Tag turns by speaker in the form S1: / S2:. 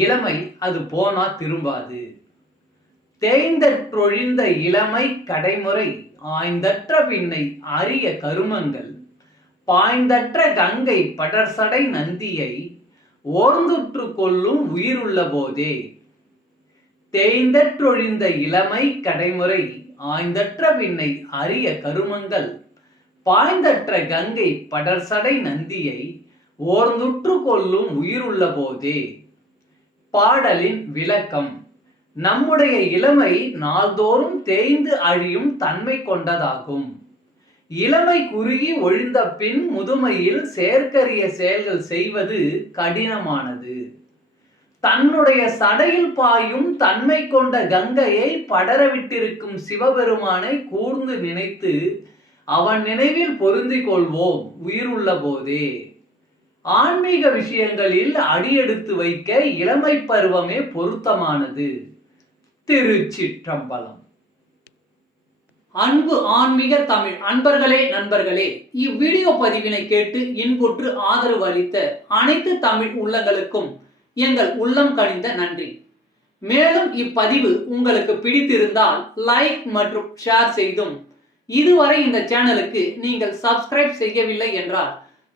S1: இளமை அது போனா திரும்பாது. தேய்ந்தற்றொழிந்த இளமை கடைமுறை ஆய்ந்தற்ற பின்னை அரிய கருமங்கள் பாய்ந்தற்ற கங்கை படர்சடை நந்தியை ஓர்ந்துற்று கொள்ளும் உயிருள்ள போதே. தேய்ந்தற்றொழிந்த இளமை கடைமுறை ஆய்ந்தற்ற பின்னை அரிய கருமங்கள் பாய்ந்தற்ற கங்கை படர்சடை நந்தியை ஓர்ந்துற்று கொள்ளும் உயிருள்ள போதே. பாடலின் விளக்கம். நம்முடைய இளமை நாள்தோறும் தேய்ந்து அழியும் தன்மை கொண்டதாகும். இளமை குறுகி ஒழிந்த பின் முதுமையில் செயற்கரிய செயல்கள் செய்வது கடினமானது. தன்னுடைய சடையில் பாயும் தன்மை கொண்ட கங்கையை படரவிட்டிருக்கும் சிவபெருமானை கூர்ந்து நினைத்து அவன் நினைவில் பொருந்திக் கொள்வோம் உயிருள்ள போதே. ஆன்மீக விஷயங்களில் அடியெடுத்து வைக்க இளமை பருவமே பொருத்தமானது. திருச்சிற்றம்பலம். அன்பு ஆன்மீக தமிழ். அன்பர்களே நண்பர்களே இவ்வீடியோ பதிவினை கேட்டு இன்புற்று ஆதரவு அளித்த அனைத்து தமிழ் உள்ளங்களுக்கும் எங்கள் உள்ளம் கனிந்த நன்றி. மேலும் இப்பதிவு உங்களுக்கு பிடித்திருந்தால் லைக் மற்றும் ஷேர் செய்தும். இதுவரை இந்த சேனலுக்கு நீங்கள் சப்ஸ்கிரைப் செய்யவில்லை என்றால்